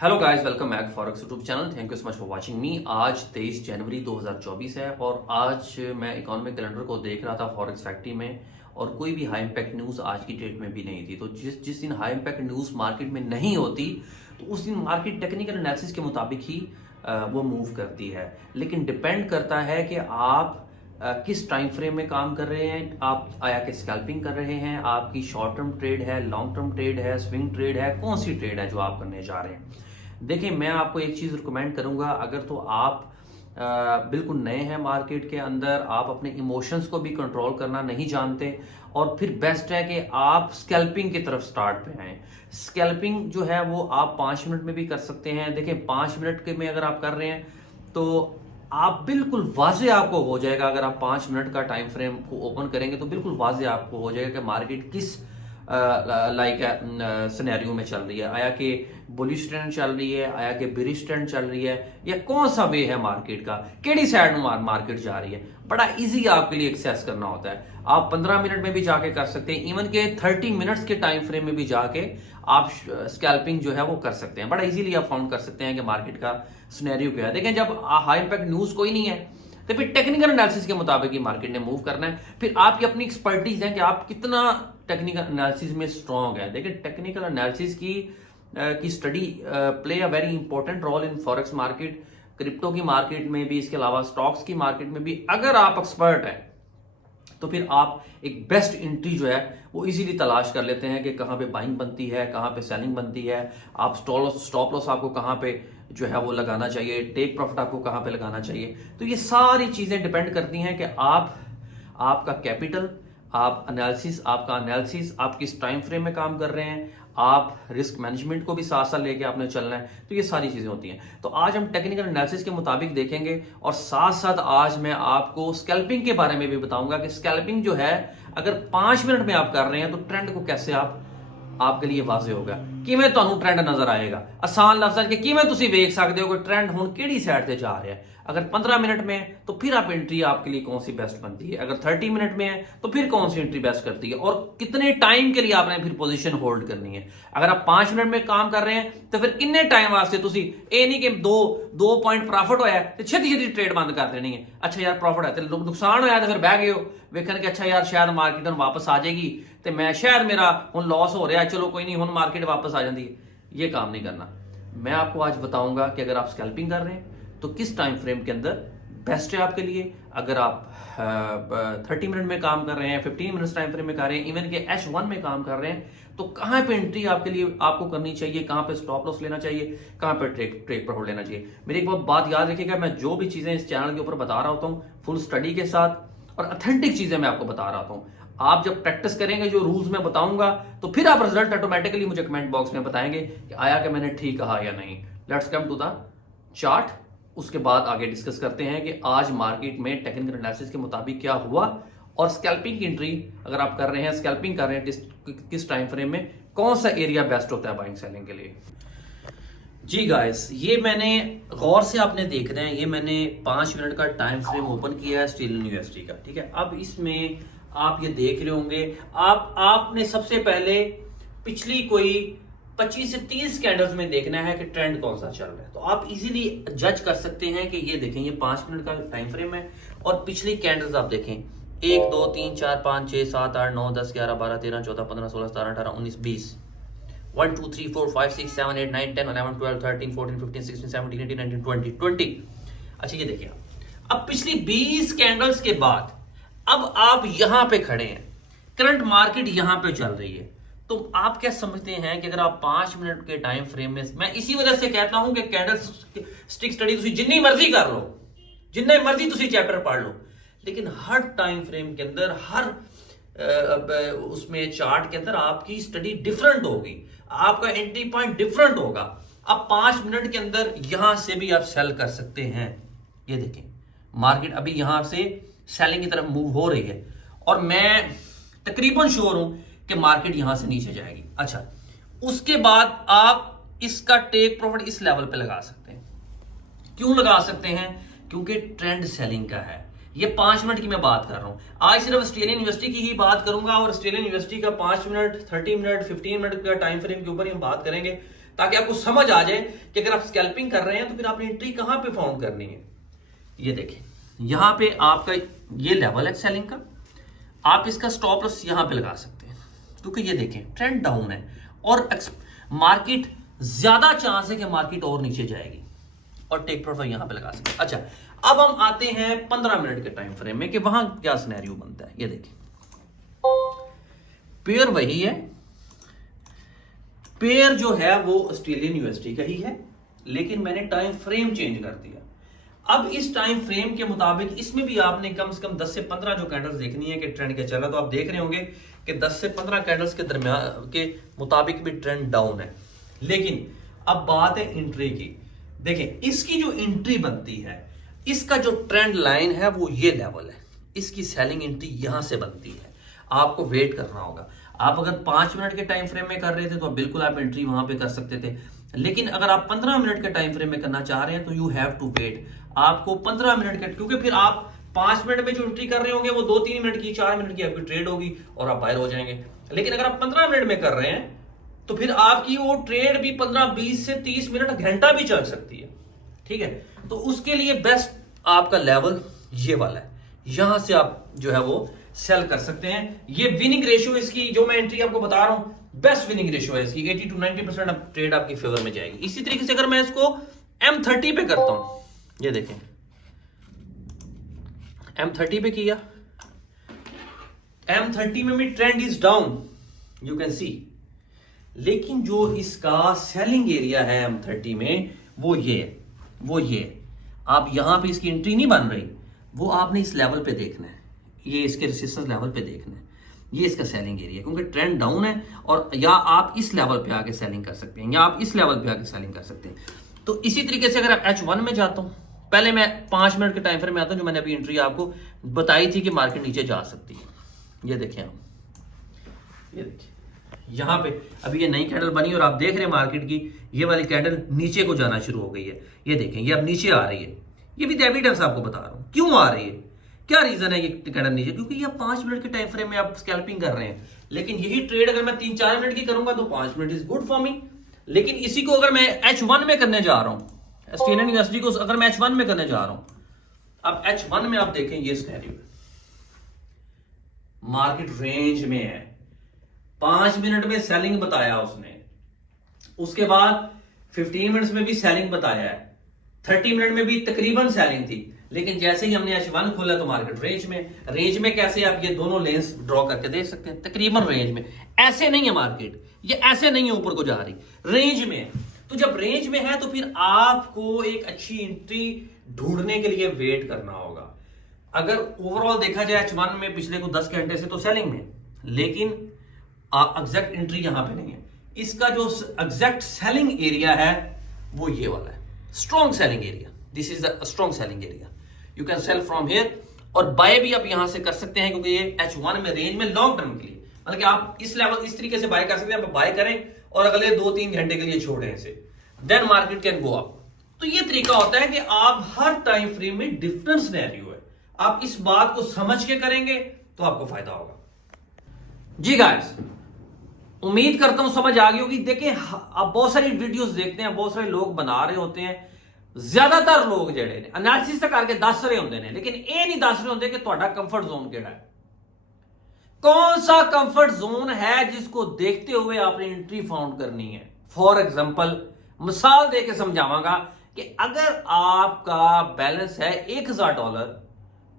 Hello guys, welcome back forex YouTube channel. Thank you so much for watching me. आज 23 जनवरी 2024 है और आज मैं इकोनॉमिक कैलेंडर को देख रहा था फॉरेक्स फैक्ट्री में और कोई भी हाई इंपैक्ट न्यूज़ आज की डेट में भी नहीं थी। तो जिस दिन हाई इंपैक्ट न्यूज़ मार्केट में नहीं होती तो उस दिन मार्केट टेक्निकल एनालिसिस के मुताबिक ही वो मूव करती है। लेकिन डिपेंड करता है कि आप किस टाइम फ्रेम में काम कर रहे हैं, आप आया कि स्कैल्पिंग कर रहे हैं, आपकी शॉर्ट टर्म ट्रेड है, लॉन्ग टर्म ट्रेड है, स्विंग ट्रेड है, कौन सी ट्रेड है जो आप करने जा रहे हैं। देखिए, मैं आपको एक चीज़ रिकमेंड करूंगा, अगर तो आप बिल्कुल नए हैं मार्केट के अंदर, आप अपने इमोशंस को भी कंट्रोल करना नहीं जानते, और फिर बेस्ट है कि आप स्कैल्पिंग की तरफ स्टार्ट पे आए। स्कैल्पिंग जो है वो आप 5 मिनट में भी कर सकते हैं। देखिए, 5 मिनट के में अगर आप कर रहे हैं तो आप बिल्कुल वाजे आपको हो जाएगा। अगर आप 5 मिनट का टाइम फ्रेम को ओपन करेंगे तो बिल्कुल वाजे आपको हो जाएगा कि मार्केट किस सिनेरियो में चल रही है। आया कि बुलिश ट्रेंड चल रही है, आया कि बेरिश ट्रेंड चल रही है, या कौन सा वे है मार्केट का, केड़ी साइड में मार्केट जा रही है। बड़ा इजी आपके लिए एक्सेस करना होता है। आप 15 मिनट में भी जाके कर सकते हैं, इवन के 30 मिनट्स के टाइम फ्रेम में भी जाके आप स्कैल्पिंग जो है वो कर सकते हैं। बड़ा इजीली आप फाउंड कर सकते हैं कि मार्केट का सिनेरियो क्या है। देखें, जब हाई इंपैक्ट न्यूज कोई नहीं है तो फिर टेक्निकल एनालिसिस के मुताबिक ही मार्केट ने मूव करना है। फिर आपकी अपनी एक्सपर्टीज है कि आप कितना टेक्निकल एनालिसिस में स्ट्रांग है। देखिए, टेक्निकल एनालिसिस की study play a very important role in forex market, crypto की मार्केट में भी, इसके अलावा स्टॉक्स की मार्केट में भी। अगर आप एक्सपर्ट हैं तो फिर आप एक बेस्ट एंट्री जो है वो इजीली तलाश कर लेते हैं कि कहां पे बाइंग बनती है, कहां पे सेलिंग बनती है, आप स्टॉप लॉस आपको कहां पे जो है वो लगाना चाहिए, टेक प्रॉफिट आपको कहां पे लगाना चाहिए। तो ये सारी चीजें डिपेंड करती हैं कि आपका कैपिटल, आपका एनालिसिस, आप किस टाइम फ्रेम में काम कर रहे हैं, आप रिस्क मैनेजमेंट को भी साथ साथ लेके आपने चलना है। तो ये सारी चीजें होती हैं। तो आज हम टेक्निकल एनालिसिस के मुताबिक देखेंगे और साथ साथ आज मैं आपको स्कैल्पिंग के बारे में भी बताऊंगा कि स्कैल्पिंग जो है अगर 5 मिनट में आप कर रहे हैं तो ट्रेंड को कैसे आपके लिए वाजे होगा, किवें ਤੁਹਾਨੂੰ ट्रेंड नजर आएगा। आसान लफ्ज़ कि किवें ਤੁਸੀਂ ਵੇਖ ਸਕਦੇ ਹੋ कि ट्रेंड ਹੁਣ ਕਿਹੜੀ साइड से जा रहा है। अगर 15 मिनट में है तो फिर आप एंट्री आपके लिए कौन सी बेस्ट बनती है, अगर 30 मिनट में है तो फिर कौन सी एंट्री बेस्ट करती है, और कितने टाइम के लिए आपने फिर पोजीशन होल्ड करनी है। अगर आप 5 मिनट में काम कर रहे हैं तो फिर किन्ने टाइम वास्ते तुसी ये नहीं कि दो पॉइंट प्रॉफिट होया तो छेती छेती ट्रेड बंद कर देनी है। अच्छा यार, प्रॉफिट है तो नुकसान होया तो फिर बह गए हो वेखन कि अच्छा यार शायद मार्केट हुण वापस आ जाएगी तो मैं शायद मेरा हुण लॉस हो रहा है, चलो कोई नहीं हुण मार्केट वापस आ जाती है। ये काम नहीं करना। मैं आपको आज बताऊंगा कि अगर आप स्कैल्पिंग कर रहे हैं तो किस टाइम फ्रेम के अंदर बेस्ट है आपके लिए। अगर आप 30 मिनट में काम कर रहे हैं, 15 मिनट्स टाइम फ्रेम में कर रहे हैं, इवन के H1 में काम कर रहे हैं, तो कहां पे एंट्री आपके लिए आपको करनी चाहिए, कहां पे स्टॉप लॉस लेना चाहिए, कहां पे ट्रेड प्रॉफिट लेना चाहिए। मेरी एक बात याद रखिएगा, मैं जो भी चीजें इस चैनल के ऊपर बता रहा होता हूं फुल स्टडी के साथ और ऑथेंटिक चीजें मैं आपको बता रहा हूं। आप जब प्रैक्टिस करेंगे जो रूल्स मैं बताऊंगा तो फिर आप रिजल्ट ऑटोमेटिकली मुझे कमेंट बॉक्स में बताएंगे कि आया कि मैंने ठीक कहा या नहीं। Let's come to the chart, उसके बाद आगे डिस्कस करते हैं कि आज मार्केट में टेक्निकल एनालिसिस के मुताबिक क्या हुआ, और स्कैल्पिंग की एंट्री अगर आप कर रहे हैं, स्कैल्पिंग कर रहे हैं किस टाइम फ्रेम में, कौन सा एरिया बेस्ट होता है बाइंग सेलिंग के लिए। जी गाइस, ये मैंने गौर से आपने देखना है, ये मैंने 5 मिनट का टाइम फ्रेम ओपन किया है स्टील यूनिवर्सिटी का, ठीक है। अब इसमें आप ये देख रहे होंगे, आपने सबसे पहले पिछली कोई 25 से 30 कैंडल्स में देखना है कि ट्रेंड कौन सा चल रहा है। तो आप इजीली जज कर सकते हैं कि ये देखें, ये 5 मिनट का टाइम फ्रेम है और पिछली कैंडल्स आप देखें 1 2 3 4 5 6 7 8 9 10 11 12 13 14 15 16 17 18 19 20 1 2 3 4 5 6 7 8 9 10 11 12 13 14 15 16 17 18 19 20 20। अच्छा, ये देखिए, अब पिछली 20 कैंडल्स के बाद अब आप यहां पे खड़े हैं, करंट मार्केट यहां पे चल रही है। तो आप क्या समझते हैं कि अगर आप 5 मिनट के टाइम फ्रेम में, मैं इसी वजह से कहता हूं कि कैंडल स्टिक स्टडी तुसी जिन्नी मर्जी कर लो, जिन्ना मर्जी तुसी चैप्टर पढ़ लो, लेकिन हर टाइम फ्रेम के अंदर, हर उसमें चार्ट के अंदर आपकी स्टडी डिफरेंट होगी, आपका एंट्री पॉइंट डिफरेंट होगा। अब 5 मिनट के अंदर यहां से भी आप सेल कर सकते हैं। ये देखें, मार्केट अभी यहां से सेलिंग की तरफ मूव हो रही है और मैं तकरीबन श्योर हूं कि मार्केट यहां से नीचे जाएगी। अच्छा, उसके बाद आप इसका टेक प्रॉफिट इस लेवल पे लगा सकते हैं। क्यों लगा सकते हैं? क्योंकि ट्रेंड सेलिंग का है। ये 5 मिनट की मैं बात कर रहा हूं, आज सिर्फ ऑस्ट्रेलियन यूनिवर्सिटी की ही बात करूंगा और ऑस्ट्रेलियन यूनिवर्सिटी का 5 मिनट, 30 मिनट, 15 मिनट का टाइम फ्रेम के ऊपर हम बात करेंगे ताकि आपको समझ आ जाए कि अगर आप स्कैल्पिंग कर रहे हैं तो फिर आपने एंट्री कहां पे फाउंड करनी है। ये देखें, यहां पे आपका ये लेवल है सेलिंग का, आप इसका स्टॉप लॉस यहां पे लगा सकते हैं, क्योंकि ये देखें ट्रेंड डाउन है और मार्केट ज्यादा चांस है कि मार्केट और नीचे जाएगी, और टेक प्रॉफिट यहां पे लगा सकते हैं। अच्छा, अब हम आते हैं 15 मिनट के टाइम फ्रेम में कि वहां क्या सिनेरियो बनता है। ये देखें, पेयर वही है, पेयर जो है वो ऑस्ट्रेलियन यूएसडी का ही है, लेकिन मैंने टाइम फ्रेम चेंज कर दिया। अब इस टाइम फ्रेम के मुताबिक इसमें भी आपने कम से कम 10 से 15 जो कैंडल्स देखनी है कि ट्रेंड क्या चल रहा है। तो आप देख रहे होंगे कि 10 से 15 कैंडल्स के दरमियान के मुताबिक भी ट्रेंड डाउन है। लेकिन अब बात है एंट्री की। देखें, इसकी जो एंट्री बनती है, इसका जो ट्रेंड लाइन है वो ये लेवल है, इसकी सेलिंग एंट्री यहां से बनती है। आपको वेट करना होगा। आप अगर 5 मिनट के टाइम फ्रेम में कर रहे थे तो बिल्कुल आप एंट्री वहां पे कर सकते थे, लेकिन अगर आप 15 मिनट के टाइम फ्रेम में करना चाह रहे हैं तो यू हैव टू वेट। आपको 15 मिनट के, क्योंकि फिर आप 5 मिनट में जो एंट्री कर रहे होंगे वो 2-3 मिनट की, 4 मिनट की आपकी ट्रेड होगी और आप बाहर हो जाएंगे। लेकिन अगर आप 15 मिनट में कर रहे हैं तो फिर आपकी वो ट्रेड भी 15, 20 से 30 मिनट, घंटा भी चल सकती है। ठीक है, तो उसके लिए बेस्ट आपका लेवल ये वाला है, यहां से आप जो है वो सेल कर सकते हैं। ये विनिंग रेशियो इसकी जो मैं एंट्री आपको बता रहा हूं, बेस्ट विनिंग रेशियो है इसकी, 80 to 90% ट्रेड आपकी फेवर में जाएगी। इसी तरीके से अगर मैं इसको M30 पे करता हूं, ये देखें M30 पे किया, M30 में भी trend is down, you can see, लेकिन जो इसका सेलिंग एरिया है M30 में वो ये आप यहां पे इसकी एंट्री नहीं बन रही, वो आपने इस लेवल पे देखना है, ये इसके रेजिस्टेंस लेवल पे देखना है, ये इसका सेलिंग एरिया, क्योंकि ट्रेंड डाउन है। और या आप इस लेवल पे आके सेलिंग कर सकते हैं या आप इस लेवल पे आके सेलिंग कर सकते हैं। तो इसी तरीके से अगर H1 में जाता हूं, पहले मैं 5 मिनट के टाइम फ्रेम में आता हूं, जो मैंने अभी एंट्री आपको बताई थी कि मार्केट नीचे जा सकती है। ये देखें आप, ये देखिए यहां पे अभी ये नई कैंडल बनी और आप देख रहे हैं मार्केट की ये वाली कैंडल नीचे को जाना शुरू हो गई है। ये देखें, ये अब नीचे आ रही है, ये भी एविडेंस आपको बता रहा हूं क्यों आ रही है, क्या रीजन है ये कैंडल नीचे, क्योंकि ये 5 मिनट के टाइम फ्रेम में आप स्कैल्पिंग कर रहे हैं। लेकिन यही ट्रेड अगर मैं 3-4 मिनट की करूंगा तो 5 minute is good for me. लेकिन इसी को अगर मैं H1 में करने जा रहा हूं, ऑस्ट्रेलियन यूनिवर्सिटी को अगर मैं H1 में करने जा रहा हूं, अब H1 में आप देखें ये सिनेरियो, मार्केट रेंज में है, 5 मिनट में सेलिंग बताया उसने, उसके बाद 15 मिनट्स में भी सेलिंग बताया है, 30 मिनट में भी तकरीबन सेलिंग थी। लेकिन जैसे ही हमने H1 खोला तो मार्केट रेंज में कैसे आप ये दोनों लेंस ड्रॉ करके देख सकते हैं, तकरीबन रेंज में। ऐसे नहीं है मार्केट, ये ऐसे नहीं है ऊपर को जा रही, रेंज में है। तो जब रेंज में है तो फिर आपको एक अच्छी एंट्री ढूंढने के लिए वेट करना होगा। अगर ओवरऑल देखा जाए H1 में पिछले को 10 घंटे से तो सेलिंग में, लेकिन एग्जैक्ट एंट्री यहां पे नहीं है। इसका जो एग्जैक्ट सेलिंग एरिया है वो ये वाला है, strong selling area. This is the strong selling area, you can sell from here. और बाय भी आप यहां से कर सकते हैं, क्योंकि ये H1 में रेंज में लॉन्ग टर्म के लिए, मतलब कि आप इस लेवल इस तरीके से बाय कर सकते हैं, आप बाय करें और अगले 2-3 घंटे के लिए छोड़ें इसे, then market can go up. तो ये तरीका होता है कि आप हर टाइम फ्रेम में डिफरेंट सिनेरियो है, आप इस बात को समझ के करेंगे तो आपको फायदा होगा। जी गाइस, उम्मीद करता हूं समझ आ गई होगी। देखें, आप बहुत सारी वीडियोस देखते हैं, बहुत सारे लोग बना रहे होते हैं, ज्यादातर लोग जेडे ने एनालिसिस करके दस रहे होंगे ने, लेकिन ये नहीं दस रहे होंगे कि ਤੁਹਾਡਾ कंफर्ट जोन केड़ा है, कौन सा कंफर्ट जोन है जिसको देखते हुए आपने एंट्री फाउंड करनी है। फॉर एग्जांपल, मिसाल देके समझावांगा कि अगर आपका बैलेंस है $1000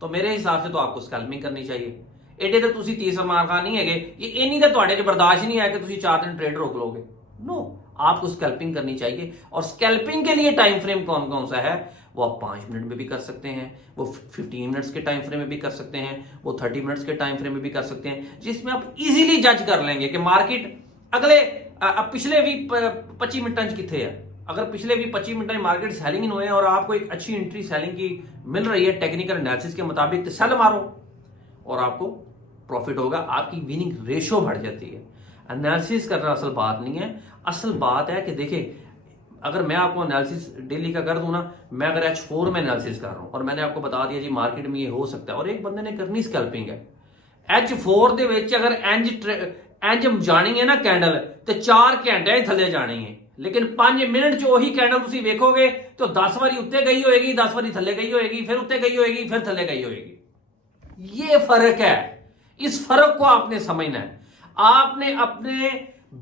तो मेरे हिसाब से तो आपको स्कैल्पिंग करनी चाहिए। एडे तो तुसी 30 मार्का नहीं है, ये इन्नी तो ਤੁਹਾਡੇ ਚ बर्दाश्त नहीं है कि तुसी 4 दिन ट्रेड रोक लोगे। नो, आपको स्कैल्पिंग करनी चाहिए। और स्कैल्पिंग के लिए टाइम फ्रेम कौन कौन सा है, वो आप 5 मिनट में भी कर सकते हैं, वो 15 मिनट्स के टाइम फ्रेम में भी कर सकते हैं, वो 30 मिनट्स के टाइम फ्रेम में भी कर सकते हैं, जिसमें आप इजीली जज कर लेंगे कि मार्केट अगले पिछले भी 25 मिनट कितने है। अगर पिछले भी 25 मिनट में मार्केट सेलिंग इन हुए और आपको एक अच्छी एंट्री सेलिंग की मिल रही है टेक्निकल एनालिसिस के मुताबिक, तो सेल मारो और आपको प्रॉफिट होगा, आपकी विनिंग रेशो बढ़ जाती है। एनालिसिस करना असल बात नहीं है, असल बात है कि देखिए, अगर मैं आपको एनालिसिस डेली का कर दूं ना, मैं अगर H4 में एनालिसिस कर रहा हूं और मैंने आपको बता दिया जी मार्केट में ये हो सकता है, और एक बंदे ने करनी स्कैल्पिंग है H4 दे विच, अगर इंज जानी है ना कैंडल तो 4 घंटे ही थले जानी है, लेकिन 5 मिनट च वही कैंडल तुम वेखोगे तो 10 बारी उत्ते गई होएगी, 10 बारी थले गई होएगी, फिर उत्ते गई होएगी, फिर थले गई होएगी। ये फर्क है, इस फर्क को आपने समझना है। आपने अपने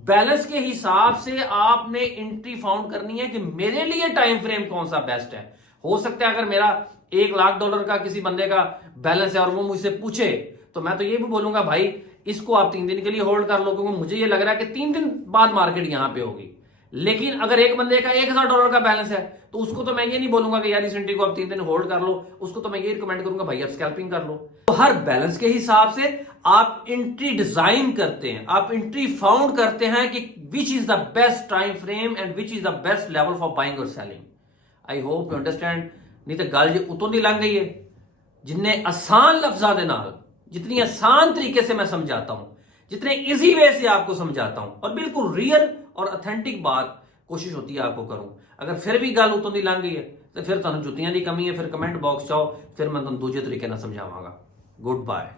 बैलेंस के हिसाब से आपने एंट्री फाउंड करनी है कि मेरे लिए टाइम फ्रेम कौन सा बेस्ट है। हो सकता है अगर मेरा $1,00,000 का किसी बंदे का बैलेंस है और वो मुझसे पूछे तो मैं तो ये भी बोलूंगा भाई इसको आप 3 दिन के लिए होल्ड कर लो, क्योंकि मुझे ये लग रहा है कि 3 दिन बाद मार्केट यहां पे होगी। लेकिन अगर एक बंदे का $1,000 का बैलेंस है तो उसको तो मैं ये नहीं बोलूंगा कि यार इस एंट्री को आप 3 दिन होल्ड कर लो, उसको तो मैं ये रिकमेंड करूंगा भाई आप स्कैल्पिंग कर लो। तो हर बैलेंस के हिसाब से आप एंट्री डिजाइन करते हैं, आप एंट्री फाउंड करते हैं कि which is the best time frame and which is the best level for buying or selling. I hope you understand. नहीं तो गल जी उतों दी लंघ गई है। जिन्ने आसान लफ्जां दे नाल, जितनी आसान तरीके से मैं समझाता हूं, जितने इजी वे से आपको समझाता हूं और बिल्कुल रियल और ऑथेंटिक बात कोशिश होती है आपको करूं। अगर फिर भी गल उतों दी लंघ गई है तो फिर तुहानूं जुत्तियां दी कमी है, फिर कमेंट बॉक्स जाओ, फिर मैं तुहानूं दूजे तरीके नाल समझावांगा। Good bye.